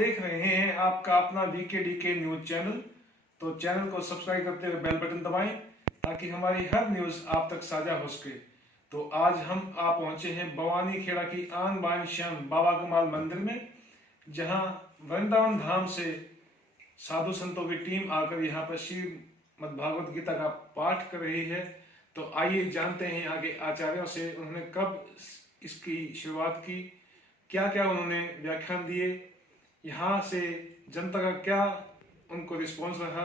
देख रहे हैं आपका अपना VKDK न्यूज चैनल। तो चैनल को सब्सक्राइब करते हुए बेल बटन दबाएं ताकि हमारी हर न्यूज आप तक साझा हो सके। तो आज हम आप पहुंचे हैं भवानी खेड़ा की आन बान शान बाबा कमाल मंदिर में, जहां वृंदावन धाम से साधु संतों की टीम आकर यहाँ पर श्रीमद् भागवत गीता का पाठ कर रही है। तो आइए जानते हैं आगे आचार्यों से उन्होंने कब इसकी शुरुआत की, क्या क्या उन्होंने व्याख्यान दिए, यहाँ से जनता का क्या उनको रिस्पॉन्स रहा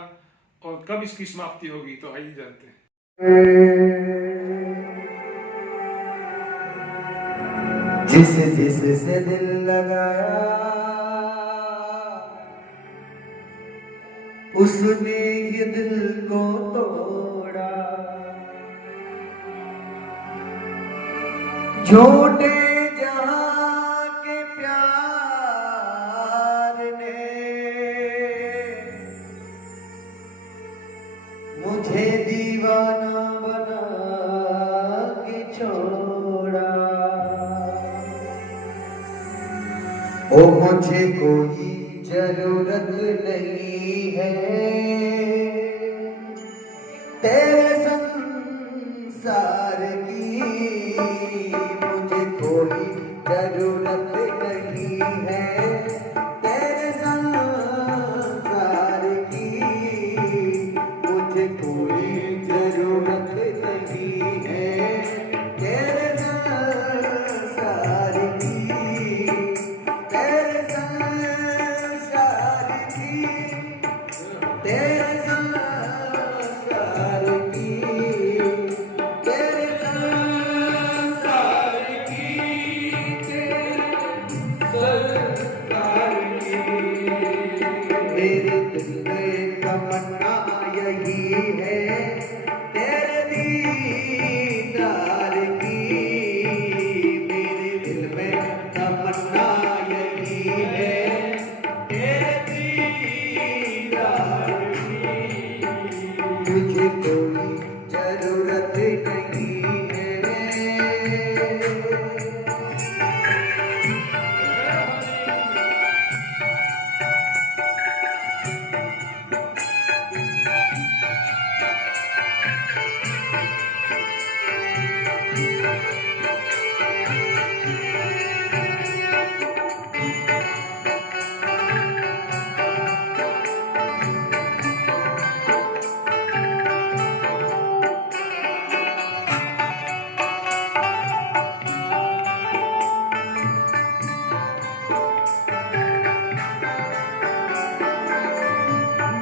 और कब इसकी समाप्ति होगी। तो आइए जानते हैं। जिस जिस से दिल लगाया उसने ये दिल को तोड़ा, झूठे जहां के प्यार ने मुझे दीवाना बना के छोड़ा। ओ मुझे कोई जरूरत नहीं है तेरे संसार की, मुझे कोई जरूरत नहीं है तेरे संसार की, मुझे कोई जरूरत नहीं है तेरे संसार की, तेरे संसार की, तेरे संसार की, तेरे संसार की, तेरे संसार की। मेरे दिल में तमन्ना यही है तेरे दीदार की, मेरे दिल में तमन्ना यही है तेरे दीदार की, मुझे कोई जरूरत नहीं है।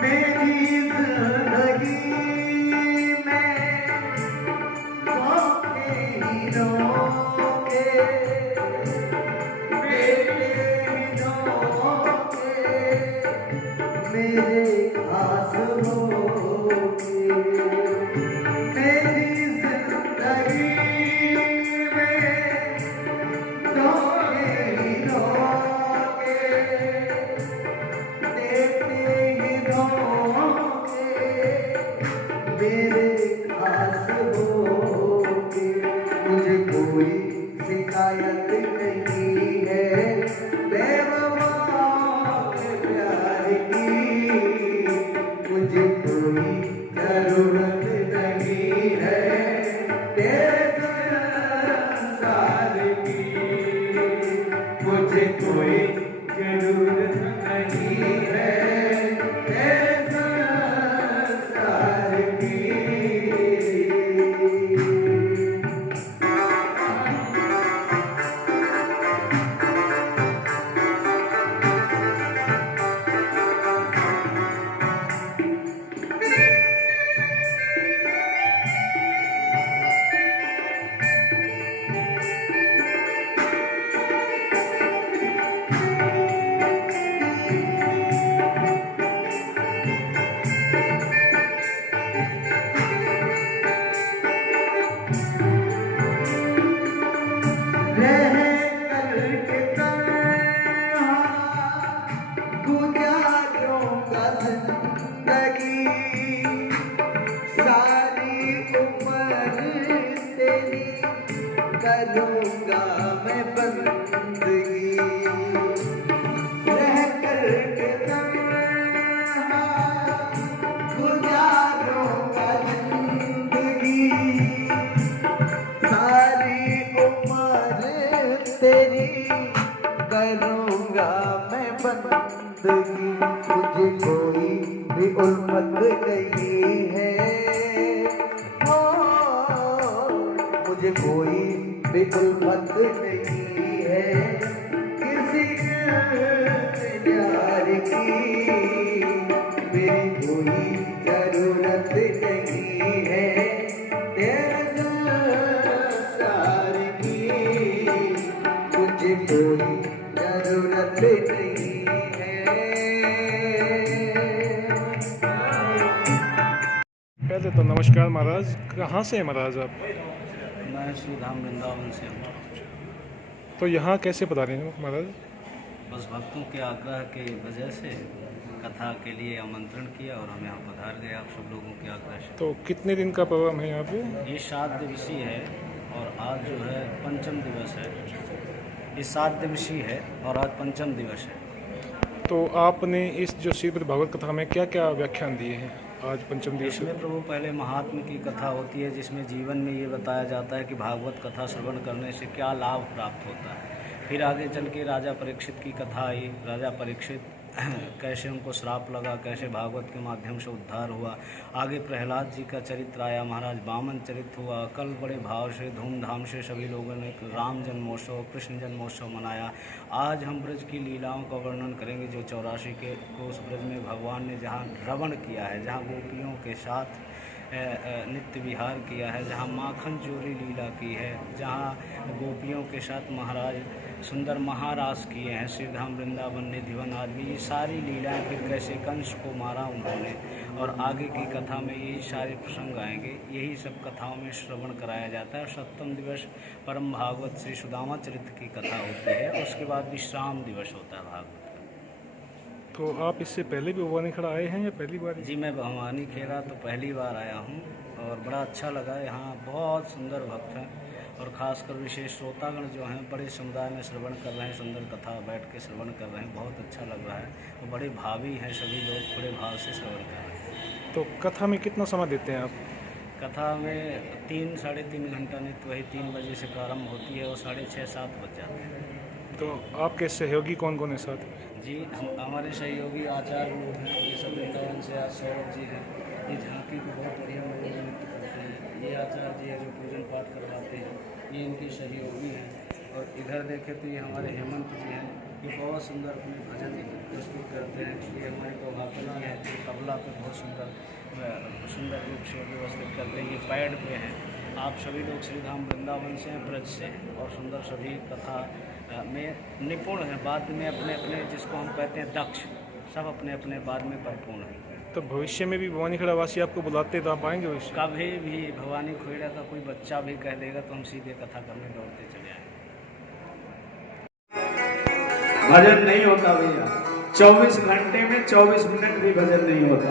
मेरी जिंदगी में मौके ही रोके, बेटे ही धोके, मेरे खास होके। मेरी जिंदगी में धोके ही रोके, देते ही धोके, मेरे खास होके। मुझे कोई शिकायत नहीं है बेवफा के प्यार की, मुझे कोई जरूरत नहीं है तेरे संसार की, मुझे कोई जरूरत नहीं है तेरे संसार की। रह करके तन्हा गुजारूंगा जिंदगी, सारी उम्र तेरी करूंगा मैं बंदगी। रह कर उल्फत नहीं है किसी प्यार की, मेरी कोई जरूरत नहीं है तेरे संसार की, मुझे कोई जरूरत नहीं है। पहले तो नमस्कार महाराज, कहाँ से हैं महाराज आप? मैं श्री धाम वृंदावन से हूँ। तो यहाँ कैसे पधारे हैं महाराज? बस भक्तों के आग्रह के वजह से कथा के लिए आमंत्रण किया और हम यहाँ पधार गए आप सब लोगों के आग्रह से। तो कितने दिन का प्रोग्राम है यहाँ पे? ये 7 दिवसीय है और आज जो है पंचम दिवस है। ये 7 दिवसीय है और आज पंचम दिवस है। तो आपने इस जो श्रीमद् भागवत कथा में क्या क्या व्याख्यान दिए हैं आज पंचम दिवस? इसमें प्रभु पहले महात्मा की कथा होती है जिसमें जीवन में ये बताया जाता है कि भागवत कथा श्रवण करने से क्या लाभ प्राप्त होता है। फिर आगे चल के राजा परीक्षित की कथा आई। राजा परीक्षित कैसे उनको श्राप लगा, कैसे भागवत के माध्यम से उद्धार हुआ। आगे प्रहलाद जी का चरित्र आया, महाराज वामन चरित्र हुआ। कल बड़े भाव से धूमधाम से सभी लोगों ने राम जन्मोत्सव, कृष्ण जन्मोत्सव मनाया। आज हम ब्रज की लीलाओं का वर्णन करेंगे जो 84 के कोस ब्रज में भगवान ने जहाँ रमण किया है, जहाँ गोपियों के साथ नित्य विहार किया है, जहाँ माखन चोरी लीला की है, जहाँ गोपियों के साथ महाराज सुंदर महारास किए हैं, श्रीधाम वृंदावन निधिवन आदमी, ये सारी लीलाएं। फिर कैसे कंस को मारा उन्होंने, और आगे की कथा में यही सारे प्रसंग आएंगे। यही सब कथाओं में श्रवण कराया जाता है। 7वां दिवस परम भागवत श्री सुदामा चरित्र की कथा होती है। उसके बाद विश्राम दिवस होता है भागवत। तो आप इससे पहले भी भवानी खड़ा आए हैं या पहली बार? जी, मैं भवानी खेड़ा तो पहली बार आया हूँ और बड़ा अच्छा लगा। यहाँ बहुत सुंदर भक्त हैं और ख़ासकर विशेष श्रोतागण जो हैं बड़े समुदाय में श्रवण कर रहे हैं, सुंदर कथा बैठ के श्रवण कर रहे हैं, बहुत अच्छा लग रहा है। और बड़े भावी हैं सभी लोग, बड़े भाव से श्रवण कर रहे हैं। तो कथा में कितना समय देते हैं आप? कथा में 3 साढ़े 3 घंटा नित्य वही 3 बजे से प्रारंभ होती है और 6:30-7 बज जाते हैं। तो आपके सहयोगी कौन कौन है साथ? जी, हमारे सहयोगी आचार्य लोग हैं। ये सब वृंदावन से आज सौरभ जी हैं, ये झांकी को बहुत बढ़िया मजे में नृत्य करते हैं। ये आचार्य जी है जो पूजन पाठ करवाते हैं, ये इनके सहयोगी हैं। और इधर देखें तो ये हमारे हेमंत जी हैं, ये बहुत सुंदर अपने भजन प्रस्तुत करते हैं। ये हमारी प्रभाकला है जो तबला पे बहुत सुंदर रूप से व्यवस्थित करते हैं। ये पैड पे हैं। आप सभी लोग श्रीधाम वृंदावन से हैं, ब्रज से हैं और सुंदर सभी कथा में निपुण हैं। बाद में अपने अपने जिसको हम कहते हैं दक्ष, सब अपने अपने बाद में परिपूर्ण हैं। तो भविष्य में भी भवानी खड़ा वासी आपको बुलाते तो आप आएंगे भविष्य? कभी भी भवानी खेड़ा का कोई बच्चा भी कह देगा तो हम सीधे कथा करने दौड़ते चले आएंगे। भजन नहीं होता भैया, 24 घंटे में 24 मिनट भी भजन नहीं होता।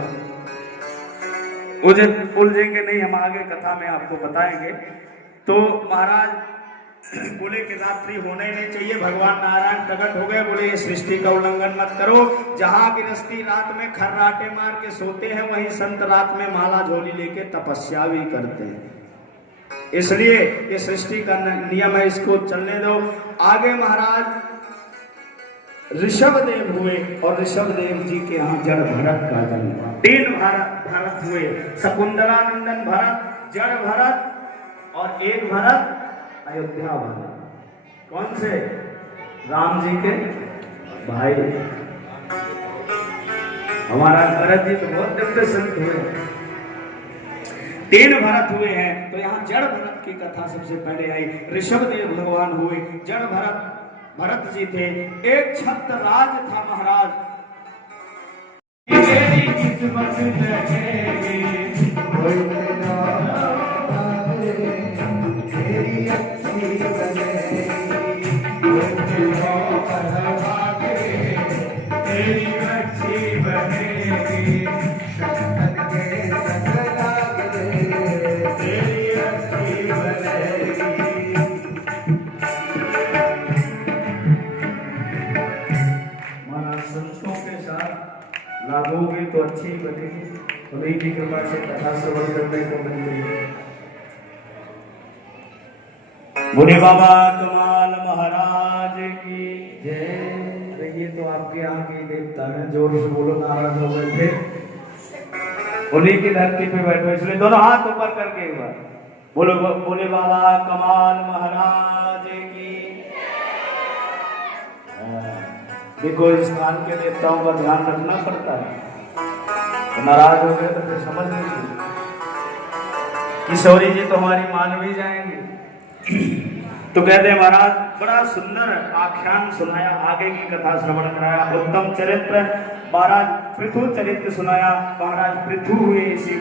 उलझेंगे नहीं, हम आगे कथा में आपको बताएंगे। तो महाराज बोले कि रात्रि होने नहीं चाहिए, भगवान नारायण प्रकट हो गए। बोले ये सृष्टि का उल्लंघन मत करो। जहां गृहस्थी रात में खर्राटे मार के सोते हैं, वहीं संत रात में माला झोली लेके तपस्या भी करते हैं। इसलिए ये सृष्टि का नियम है, इसको चलने दो। आगे महाराज ऋषभदेव हुए और ऋषभदेव जी के यहाँ जड़ भरत का जन्म हुआ। 3 भरत हुए, शकुंतला नंदन भरत, जड़ भरत और एक भरत अयोध्या भरत। कौन से? राम जी के भाई। हमारा भरत जी तो बहुत दिव्य संत हुए। 3 भरत हुए हैं। तो यहाँ जड़ भरत की कथा सबसे पहले आई। ऋषभदेव भगवान हुए, जड़ भरत जी थे। एक छत्र राज था महाराज। तेरी किस्मत लगेगी, कोई तेरा तेरी अच्छी बनेगी, कोई तेरा तेरी अच्छी बनेगी, शक्कर के संग लागे तेरी अच्छी बनेगी। संतों के साथ लागोगे तो अच्छी बनेगी। उन्हीं की कृपा से कथा श्रवण करने को मिलती है। मुनि बाबा कमाल महाराज की जय। ये तो आपके यहाँ के देवता हैं, जोर से बोलो, नाराज हो गए थे। उन्हीं की धरती पे बैठो, इसलिए दोनों हाथ ऊपर करके एक बार बोलो बोले बाबा कमाल महाराज की। देखो इस स्थान के देवताओं का ध्यान रखना पड़ता है, तो नाराज हो गए तो फिर समझ लीजिए किशोरी जी तो हमारी मान भी जाएंगे। तो कहते हैं महाराज बड़ा सुंदर आख्यान सुनाया, आगे की कथा श्रवण कराया, उत्तम चरित्र महाराज पृथु चरित्र सुनाया। महाराज पृथु हुए इसी